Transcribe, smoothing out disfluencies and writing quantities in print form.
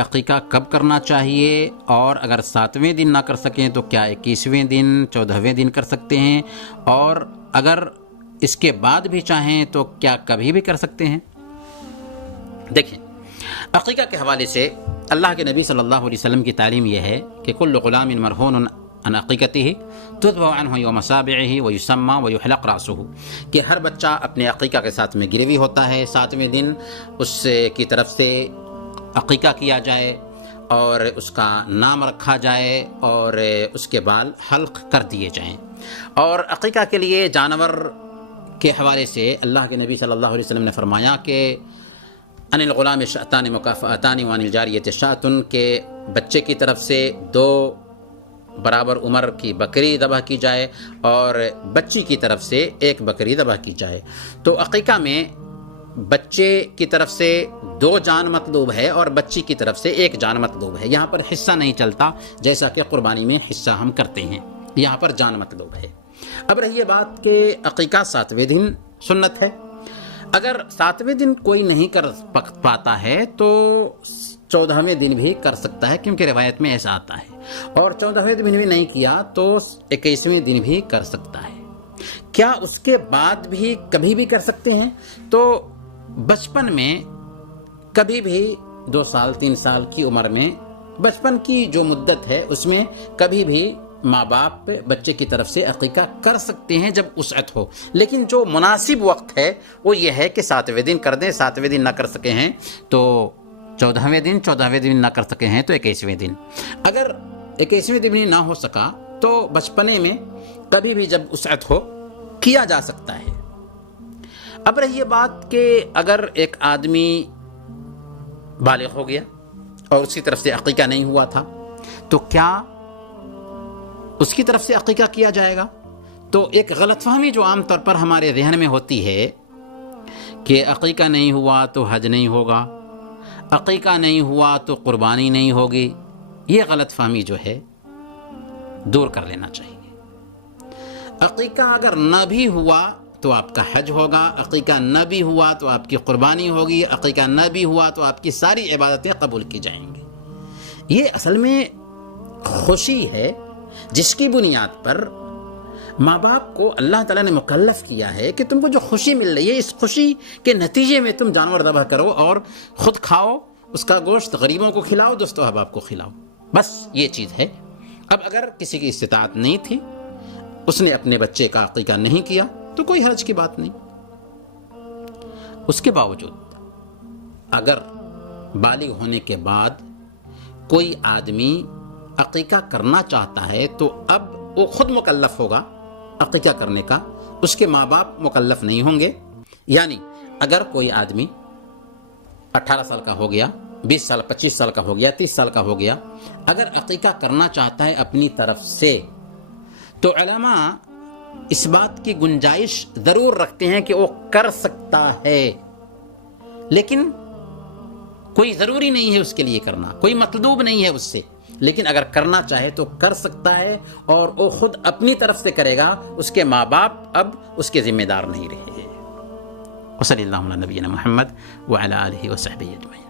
عقیقہ کب کرنا چاہیے، اور اگر 7ویں دن نہ کر سکیں تو کیا 21ویں دن 14ویں دن کر سکتے ہیں، اور اگر اس کے بعد بھی چاہیں تو کیا کبھی بھی کر سکتے ہیں؟ دیکھیں، عقیقہ کے حوالے سے اللہ کے نبی صلی اللہ علیہ وسلم کی تعلیم یہ ہے کہ کل غلام مرہون عن عقیقتہ تذبح عنہ یوم سابعہ ویسمى ویحلق رأسہ، کہ ہر بچہ اپنے عقیقہ کے ساتھ میں گروی ہوتا ہے، 7ویں دن اس کی طرف سے عقیقہ کیا جائے اور اس کا نام رکھا جائے اور اس کے بال حلق کر دیے جائیں۔ اور عقیقہ کے لیے جانور کے حوالے سے اللہ کے نبی صلی اللہ علیہ وسلم نے فرمایا کہ ان الغلام شأتان مکافأتان وعن الجاریۃ شاۃ، کہ بچے کی طرف سے 2 برابر عمر کی بکری ذبح کی جائے اور بچی کی طرف سے 1 بکری ذبح کی جائے۔ تو عقیقہ میں بچے کی طرف سے 2 جان مطلوب ہے اور بچی کی طرف سے 1 جان مطلوب ہے۔ یہاں پر حصہ نہیں چلتا جیسا کہ قربانی میں حصہ ہم کرتے ہیں، یہاں پر جان مطلوب ہے۔ اب رہی یہ بات کہ عقیقہ 7ویں دن سنت ہے، اگر 7ویں دن کوئی نہیں کر پاتا ہے تو 14ویں دن بھی کر سکتا ہے، کیونکہ روایت میں ایسا آتا ہے، اور 14ویں دن بھی نہیں کیا تو 21ویں دن بھی کر سکتا ہے۔ کیا اس کے بعد بھی کبھی بھی کر سکتے ہیں؟ تو بچپن میں کبھی بھی 2 سال 3 سال کی عمر میں، بچپن کی جو مدت ہے اس میں کبھی بھی ماں باپ بچے کی طرف سے عقیقہ کر سکتے ہیں جب وسعت ہو، لیکن جو مناسب وقت ہے وہ یہ ہے کہ 7ویں دن کر دیں، 7ویں دن نہ کر سکے ہیں تو 14ویں دن، 14ویں دن نہ کر سکے ہیں تو 21ویں دن۔ اگر 21ویں دن بھی نہ ہو سکا تو بچپنے میں کبھی بھی جب وسعت ہو کیا جا سکتا ہے۔ اب رہی یہ بات کہ اگر ایک آدمی بالغ ہو گیا اور اس کی طرف سے عقیقہ نہیں ہوا تھا تو کیا اس کی طرف سے عقیقہ کیا جائے گا؟ تو ایک غلط فہمی جو عام طور پر ہمارے ذہن میں ہوتی ہے کہ عقیقہ نہیں ہوا تو حج نہیں ہوگا، عقیقہ نہیں ہوا تو قربانی نہیں ہوگی، یہ غلط فہمی جو ہے دور کر لینا چاہیے۔ عقیقہ اگر نہ بھی ہوا تو آپ کا حج ہوگا، عقیقہ نہ بھی ہوا تو آپ کی قربانی ہوگی، عقیقہ نہ بھی ہوا تو آپ کی ساری عبادتیں قبول کی جائیں گی۔ یہ اصل میں خوشی ہے جس کی بنیاد پر ماں باپ کو اللہ تعالیٰ نے مکلف کیا ہے کہ تم کو جو خوشی مل رہی ہے اس خوشی کے نتیجے میں تم جانور ذبح کرو اور خود کھاؤ، اس کا گوشت غریبوں کو کھلاؤ، دوست و احباب کو کھلاؤ، بس یہ چیز ہے۔ اب اگر کسی کی استطاعت نہیں تھی، اس نے اپنے بچے کا عقیقہ نہیں کیا تو کوئی حرج کی بات نہیں۔ اس کے باوجود اگر بالغ ہونے کے بعد کوئی آدمی عقیقہ کرنا چاہتا ہے تو اب وہ خود مکلف ہوگا عقیقہ کرنے کا، اس کے ماں باپ مکلف نہیں ہوں گے۔ یعنی اگر کوئی آدمی 18 سال کا ہو گیا، 20 سال 25 سال کا ہو گیا، 30 سال کا ہو گیا، اگر عقیقہ کرنا چاہتا ہے اپنی طرف سے تو علماء اس بات کی گنجائش ضرور رکھتے ہیں کہ وہ کر سکتا ہے، لیکن کوئی ضروری نہیں ہے اس کے لیے کرنا، کوئی مطلوب نہیں ہے اس سے، لیکن اگر کرنا چاہے تو کر سکتا ہے، اور وہ خود اپنی طرف سے کرے گا، اس کے ماں باپ اب اس کے ذمہ دار نہیں رہے۔ وصلی اللہ علی نبینا محمد وعلی آلہ وصحبہ اجمعین۔